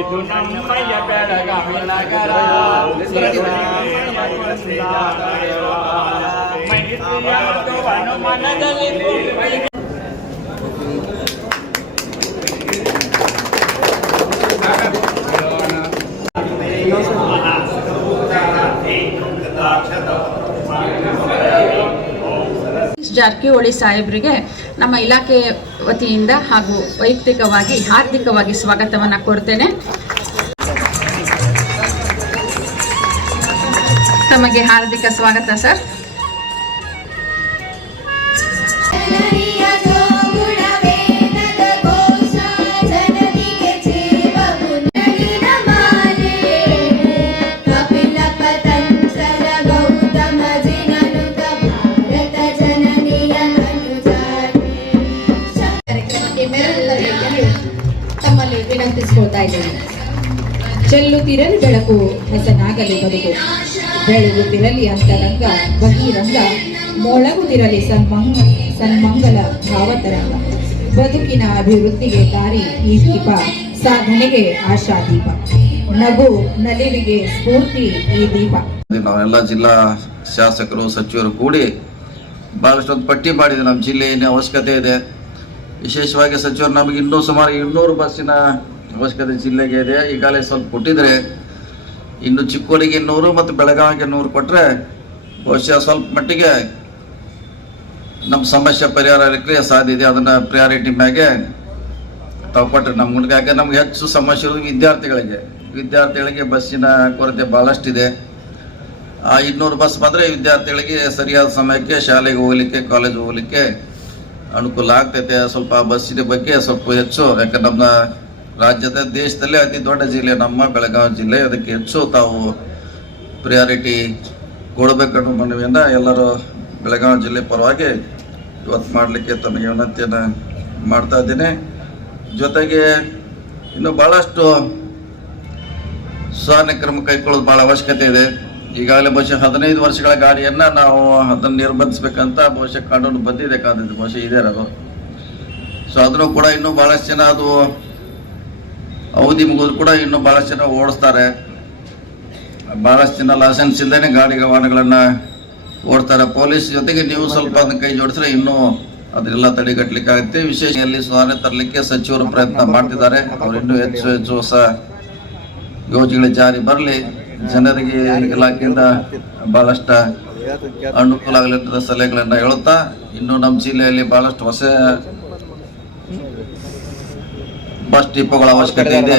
मिथुनं मयकडगामिनगरा मैत्र्यातो हनुमनदलि Thank you. Jarkiholi ಸಾಹೇಬರಿಗೆ ನಮ್ಮ ಇಲಾಖೆ ವತಿಯಿಂದ ಹಾಗೂ ವೈಯಕ್ತಿಕವಾಗಿ ಹಾರ್ದಿಕವಾಗಿ ಸ್ವಾಗತವನ್ನು ಕೊಡ್ತೇನೆ ತಮಗೆ ಹಾರ್ದಿಕ ಸ್ವಾಗತ ಸರ್. ತಮ್ಮಲ್ಲಿ ವಿನಂತಿಸ್ಕೊಳ್ತಾ ಇದ್ದೇನೆ. ಚೆಲ್ಲುತ್ತಿರಲಿ ಬೆಳಕು ಹೆಸನಾಗಲಿ ಬದುಕು. ಬೆಳಗುತ್ತಿರಲಿ ಅಂತರಂಗ ಬಹಿರಂಗ ಮೊಳಗುತ್ತಿರಲಿ ಸನ್ಮಂಗ, ಸನ್ಮಂಗಲ ಭಾವತರಂಗ. ಬದುಕಿನ ಅಭಿವೃದ್ಧಿಗೆ ದಾರಿ ಈ ದೀಪ, ಸಾಧನೆಗೆ ಆಶಾ ದೀಪ. ನಗು ನಲಿವಿಗೆ ಸ್ಫೂರ್ತಿ ಈ ದೀಪ. ನಾವೆಲ್ಲ ಜಿಲ್ಲಾ ಶಾಸಕರು, ಸಚಿವರು ಕೂಡಿ ಬಹಳಷ್ಟೊಂದು ಪಟ್ಟಿ ಮಾಡಿದೆ. ನಮ್ಮ ಜಿಲ್ಲೆ ಅವಶ್ಯಕತೆ ಇದೆ. ವಿಶೇಷವಾಗಿ ಸಚಿವರು ನಮಗೆ ಇನ್ನೂ ಸುಮಾರು ಇನ್ನೂರು ಬಸ್ಸಿನ ಅವಶ್ಯಕತೆ ಜಿಲ್ಲೆಗೆ ಇದೆ. ಈಗಾಗಲೇ ಸ್ವಲ್ಪ ಕೊಟ್ಟಿದ್ರೆ ಇನ್ನು ಚಿಕ್ಕೋಡಿಗೆ ಇನ್ನೂರು ಮತ್ತು ಬೆಳಗಾವಿಗೆ ನೂರು ಕೊಟ್ಟರೆ ಬಹುಶಃ ಸ್ವಲ್ಪ ಮಟ್ಟಿಗೆ ನಮ್ಮ ಸಮಸ್ಯೆ ಪರಿಹಾರ ಆಗಲಿಕ್ಕೆ ಸಾಧ್ಯ ಇದೆ. ಅದನ್ನು ಪ್ರಿಯಾರಿಟಿ ಮ್ಯಾಗೆ ತಾವು ಕೊಟ್ಟರೆ ನಮ್ಮ ಮೂಲಕ. ಯಾಕೆ ನಮ್ಗೆ ಹೆಚ್ಚು ಸಮಸ್ಯೆ ಇರೋದು ವಿದ್ಯಾರ್ಥಿಗಳಿಗೆ. ವಿದ್ಯಾರ್ಥಿಗಳಿಗೆ ಬಸ್ಸಿನ ಕೊರತೆ ಭಾಳಷ್ಟಿದೆ ಆ ಇನ್ನೂರು ಬಸ್ ಬಂದರೆ ವಿದ್ಯಾರ್ಥಿಗಳಿಗೆ ಸರಿಯಾದ ಸಮಯಕ್ಕೆ ಶಾಲೆಗೆ ಹೋಗಲಿಕ್ಕೆ ಕಾಲೇಜ್ ಹೋಗ್ಲಿಕ್ಕೆ ಅನುಕೂಲ ಆಗ್ತೈತೆ. ಸ್ವಲ್ಪ ಬಸ್ಸಿನ ಬಗ್ಗೆ ಸ್ವಲ್ಪ ಹೆಚ್ಚು. ಯಾಕಂದ್ರೆ ನಮ್ಮ ರಾಜ್ಯದ ದೇಶದಲ್ಲೇ ಅತಿ ದೊಡ್ಡ ಜಿಲ್ಲೆ, ನಮ್ಮ ಬೆಳಗಾವಿ ಜಿಲ್ಲೆ. ಅದಕ್ಕೆ ಹೆಚ್ಚು ತಾವು ಪ್ರಿಯಾರಿಟಿ ಕೊಡಬೇಕನ್ನೋ ಮನವಿಯನ್ನು ಎಲ್ಲರೂ ಬೆಳಗಾವಿ ಜಿಲ್ಲೆ ಪರವಾಗಿ ಇವತ್ತು ಮಾಡಲಿಕ್ಕೆ ತಮಗೆ ವಿನಂತಿಯನ್ನು ಮಾಡ್ತಾ ಇದ್ದೀನಿ. ಜೊತೆಗೆ ಇನ್ನು ಭಾಳಷ್ಟು ಸುಧಾರಣೆ ಕ್ರಮ ಕೈಗೊಳ್ಳೋದು ಭಾಳ ಅವಶ್ಯಕತೆ ಇದೆ. ಈಗಾಗಲೇ ಬಹುಶಃ ಹದಿನೈದು ವರ್ಷಗಳ ಗಾಡಿಯನ್ನು ನಾವು ಅದನ್ನು ನಿರ್ಬಂಧಿಸ್ಬೇಕಂತ ಬಹುಶಃ ಕಾನೂನು ಬಂದಿದೆ ಕಾದಿದ್ದು ಬಹುಶಃ ಇದೆ ಅದು. ಸೊ ಅದನ್ನು ಕೂಡ ಇನ್ನೂ ಭಾಳಷ್ಟು ಜನ ಅದು ಅವಧಿ ಮುಗಿದ್ರು ಕೂಡ ಇನ್ನೂ ಭಾಳಷ್ಟು ಜನ ಓಡಿಸ್ತಾರೆ. ಭಾಳಷ್ಟು ಜನ ಲೈಸೆನ್ಸ್ ಇಲ್ಲದೇ ಗಾಡಿ ವಾಹನಗಳನ್ನು ಓಡ್ತಾರೆ ಪೊಲೀಸ್ ಜೊತೆಗೆ ನೀವು ಸ್ವಲ್ಪ ಅದನ್ನ ಕೈ ಜೋಡಿಸಿದ್ರೆ ಇನ್ನೂ ಅದನ್ನೆಲ್ಲ ತಡೆಗಟ್ಟಲಿಕ್ಕೆ ಆಗುತ್ತೆ ವಿಶೇಷದಲ್ಲಿ ಸುಧಾರಣೆ ತರಲಿಕ್ಕೆ ಸಚಿವರು ಪ್ರಯತ್ನ ಮಾಡ್ತಿದ್ದಾರೆ. ಅವರು ಇನ್ನೂ ಹೆಚ್ಚು ಹೆಚ್ಚು ಹೊಸ ಯೋಜನೆಗಳು ಜಾರಿ ಬರಲಿ. ಜನರಿಗೆ ಇಲಾಖೆಯಿಂದ ಬಹಳಷ್ಟು ಅನುಕೂಲ ಆಗಲಿ ಅಂತ ಸಲಹೆಗಳನ್ನು ಹೇಳುತ್ತಾ ಇನ್ನು ನಮ್ಮ ಜಿಲ್ಲೆಯಲ್ಲಿ ಬಹಳಷ್ಟು ಹೊಸ ಬಸ್ ಡಿಪೋಗಳ ಅವಶ್ಯಕತೆ ಇದೆ.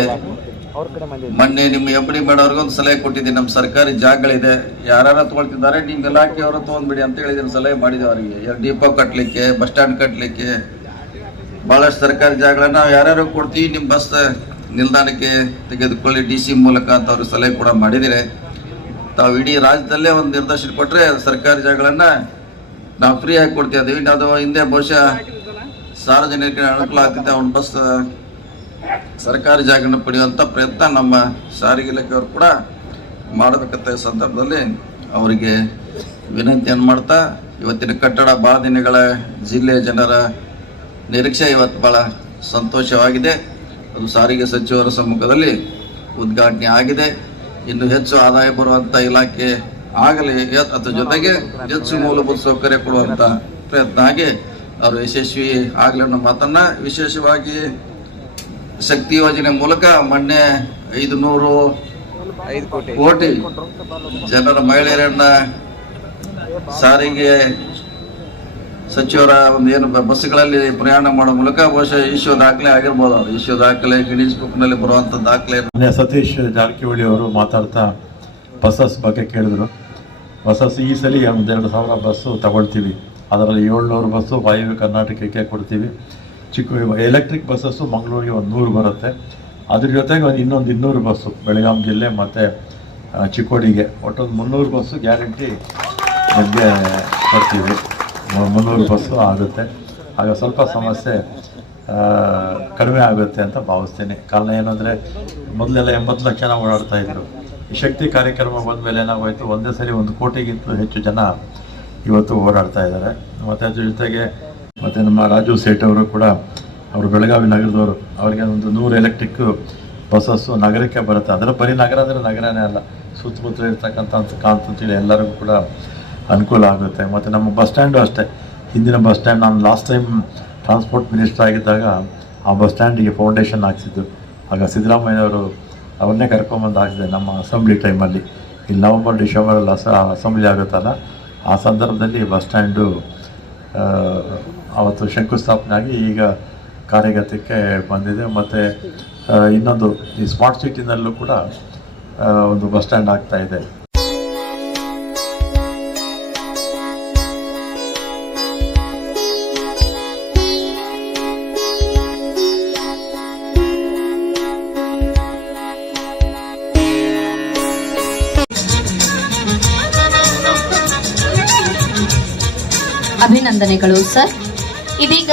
ಮೊನ್ನೆ ನಿಮ್ಮ ಎಂ ಡಿ ಮೇಡವ್ರಿಗೆ ಒಂದು ಸಲಹೆ ಕೊಟ್ಟಿದ್ದೀನಿ. ನಮ್ಮ ಸರ್ಕಾರಿ ಜಾಗಗಳಿದೆ. ಯಾರ್ಯಾರ ತಗೊಳ್ತಿದ್ದಾರೆ ನಿಮ್ಮ ಇಲಾಖೆಯವರು ತೊಗೊಂಡ್ಬಿಡಿ ಅಂತ ಹೇಳಿದ್ದೀನಿ. ಸಲಹೆ ಮಾಡಿದೆ ಅವರಿಗೆ. ಡಿಪೋ ಕಟ್ಟಲಿಕ್ಕೆ ಬಸ್ ಸ್ಟ್ಯಾಂಡ್ ಕಟ್ಟಲಿಕ್ಕೆ ಭಾಳಷ್ಟು ಸರ್ಕಾರಿ ಜಾಗಗಳನ್ನ ನಾವು ಯಾರ್ಯಾರು ಕೊಡ್ತೀವಿ ನಿಮ್ಮ ಬಸ್ ನಿಲ್ದಾಣಕ್ಕೆ ತೆಗೆದುಕೊಳ್ಳಿ. ಡಿ ಸಿ ಮೂಲಕ ಅಂತ ಅವರು ಸಲಹೆ ಕೂಡ ಮಾಡಿದರೆ. ತಾವು ಇಡೀ ರಾಜ್ಯದಲ್ಲೇ ಒಂದು ನಿರ್ದೇಶನ ಕೊಟ್ಟರೆ ಸರ್ಕಾರಿ ಜಾಗಗಳನ್ನು ನಾವು ಫ್ರೀ ಆಗಿ ಕೊಡ್ತಾ ಇದ್ದೀವಿ ಅದು ಹಿಂದೆ ಬಹುಶಃ ಸಾರ್ವಜನಿಕರಿಗೆ ಅನುಕೂಲ ಆಗ್ತಿದೆ ಒಂದು ಬಸ್ ಸರ್ಕಾರಿ ಜಾಗನ ಪಡೆಯುವಂಥ ಪ್ರಯತ್ನ ನಮ್ಮ ಸಾರಿಗೆ ಇಲಾಖೆಯವರು ಕೂಡ ಮಾಡಬೇಕಂತ ಸಂದರ್ಭದಲ್ಲಿ ಅವರಿಗೆ ವಿನಂತಿಯನ್ನು ಮಾಡ್ತಾ, ಇವತ್ತಿನ ಕಟ್ಟಡ ಭಾಳ ದಿನಗಳ ಜಿಲ್ಲೆಯ ಜನರ ನಿರೀಕ್ಷೆ ಇವತ್ತು ಭಾಳ ಸಂತೋಷವಾಗಿದೆ. ಅದು ಸಾರಿಗೆ ಸಚಿವರ ಸಮ್ಮುಖದಲ್ಲಿ ಉದ್ಘಾಟನೆ ಆಗಿದೆ. ಇನ್ನು ಹೆಚ್ಚು ಆದಾಯ ಬರುವಂಥ ಇಲಾಖೆ ಆಗಲಿ ಅದ್ರ ಜೊತೆಗೆ ಹೆಚ್ಚು ಮೂಲಭೂತ ಸೌಕರ್ಯ ಕೊಡುವಂಥ ಪ್ರಯತ್ನ ಆಗಿ ಅವರು ಯಶಸ್ವಿ ಆಗಲಿ ಅನ್ನೋ ಮಾತನ್ನ ವಿಶೇಷವಾಗಿ ಶಕ್ತಿ ಯೋಜನೆ ಮೂಲಕ ಮೊನ್ನೆ ಐದು ನೂರು ಕೋಟಿ ಜನರ ಮಹಿಳೆಯರನ್ನ ಸಾರಿಗೆ ಸಚಿವರ ಒಂದು ಏನು ಬಸ್ಗಳಲ್ಲಿ ಪ್ರಯಾಣ ಮಾಡೋ ಮೂಲಕ ಬಹುಶಃ ಈಶೋ ದಾಖಲೆ ಆಗಿರ್ಬೋದು ಅವರು ಇಶ್ಯೂ ದಾಖಲೆ ಗಿನೀಸ್ ಬುಕ್ನಲ್ಲಿ ಬರುವಂಥ ದಾಖಲೆ. ಸತೀಶ್ ಜಾರಕಿಹೊಳಿ ಅವರು ಮಾತಾಡ್ತಾ ಬಸ್ಸಸ್ ಬಗ್ಗೆ ಕೇಳಿದ್ರು. ಬಸ್ಸಸ್ ಈ ಸಲ ಒಂದೆರಡು ಸಾವಿರ ಬಸ್ಸು ತಗೊಳ್ತೀವಿ. ಅದರಲ್ಲಿ ಏಳ್ನೂರು ಬಸ್ಸು ವಾಯುವ್ಯ ಕರ್ನಾಟಕಕ್ಕೆ ಕೊಡ್ತೀವಿ. ಚಿಕ್ಕ ಎಲೆಕ್ಟ್ರಿಕ್ ಬಸ್ಸಸ್ಸು ಮಂಗಳೂರಿಗೆ ಒಂದು ನೂರು ಬರುತ್ತೆ. ಅದ್ರ ಜೊತೆಗೆ ಒಂದು ಇನ್ನೊಂದು ಇನ್ನೂರು ಬಸ್ಸು ಬೆಳಗಾಂ ಜಿಲ್ಲೆ ಮತ್ತು ಚಿಕ್ಕೋಡಿಗೆ. ಒಟ್ಟೊಂದು ಮುನ್ನೂರು ಬಸ್ಸು ಗ್ಯಾರಂಟಿ ನಮಗೆ ಕೊಡ್ತೀವಿ. ಮುನ್ನೂರು ಬಸ್ಸು ಆಗುತ್ತೆ. ಆಗ ಸ್ವಲ್ಪ ಸಮಸ್ಯೆ ಕಡಿಮೆ ಆಗುತ್ತೆ ಅಂತ ಭಾವಿಸ್ತೀನಿ. ಕಾರಣ ಏನಂದರೆ ಮೊದಲೆಲ್ಲ ಎಂಬತ್ತು ಲಕ್ಷ ಜನ ಓಡಾಡ್ತಾ ಇದ್ರು. ಈ ಶಕ್ತಿ ಕಾರ್ಯಕ್ರಮ ಬಂದಮೇಲೆ ಏನಾಗೋಯ್ತು, ಒಂದೇ ಸರಿ ಒಂದು ಕೋಟಿಗಿಂತ ಹೆಚ್ಚು ಜನ ಇವತ್ತು ಓಡಾಡ್ತಾ ಇದ್ದಾರೆ. ಮತ್ತು ಅದ್ರ ಜೊತೆಗೆ, ಮತ್ತು ನಮ್ಮ ರಾಜು ಸೇಠ್ ಅವರು ಕೂಡ, ಅವರು ಬೆಳಗಾವಿ ನಗರದವರು, ಅವರಿಗೆ ಒಂದು ನೂರು ಎಲೆಕ್ಟ್ರಿಕ್ ಬಸ್ಸಸ್ಸು ನಗರಕ್ಕೆ ಬರುತ್ತೆ. ಅದರ ಬರೀ ನಗರ ಅಂದರೆ ನಗರನೇ ಅಲ್ಲ ಸುತ್ತಮುತ್ತಲು ಇರ್ತಕ್ಕಂಥ ಕಾಂತಂತೇಳಿ ಎಲ್ಲರಿಗೂ ಕೂಡ ಅನುಕೂಲ ಆಗುತ್ತೆ. ಮತ್ತು ನಮ್ಮ ಬಸ್ ಸ್ಟ್ಯಾಂಡು ಅಷ್ಟೇ. ಹಿಂದಿನ ಬಸ್ ಸ್ಟ್ಯಾಂಡ್ ನಾನು ಲಾಸ್ಟ್ ಟೈಮ್ ಟ್ರಾನ್ಸ್ಪೋರ್ಟ್ ಮಿನಿಸ್ಟರ್ ಆಗಿದ್ದಾಗ ಆ ಬಸ್ ಸ್ಟ್ಯಾಂಡಿಗೆ ಫೌಂಡೇಶನ್ ಹಾಕ್ಸಿದ್ದು. ಆಗ ಸಿದ್ದರಾಮಯ್ಯವರು ಅವ್ರನ್ನೇ ಕರ್ಕೊಂಬಂದು ಹಾಕಿದೆ ನಮ್ಮ ಅಸೆಂಬ್ಲಿ ಟೈಮಲ್ಲಿ ಇಲ್ಲಿ ನವಂಬರ್ ಡಿಸೆಂಬರಲ್ಲಿ ಅಸ ಅಸೆಂಬ್ಲಿ ಆಗುತ್ತಲ್ಲ? ಆ ಸಂದರ್ಭದಲ್ಲಿ ಬಸ್ ಸ್ಟ್ಯಾಂಡು ಅವತ್ತು ಶಂಕುಸ್ಥಾಪನೆ ಆಗಿ ಈಗ ಕಾರ್ಯಗತಕ್ಕೆ ಬಂದಿದೆ. ಮತ್ತು ಇನ್ನೊಂದು ಈ ಸ್ಮಾರ್ಟ್ ಸಿಟಿನಲ್ಲೂ ಕೂಡ ಒಂದು ಬಸ್ ಸ್ಟ್ಯಾಂಡ್ ಆಗ್ತಾ ಅಭಿನಂದನೆಗಳು ಸರ್. ಇದೀಗ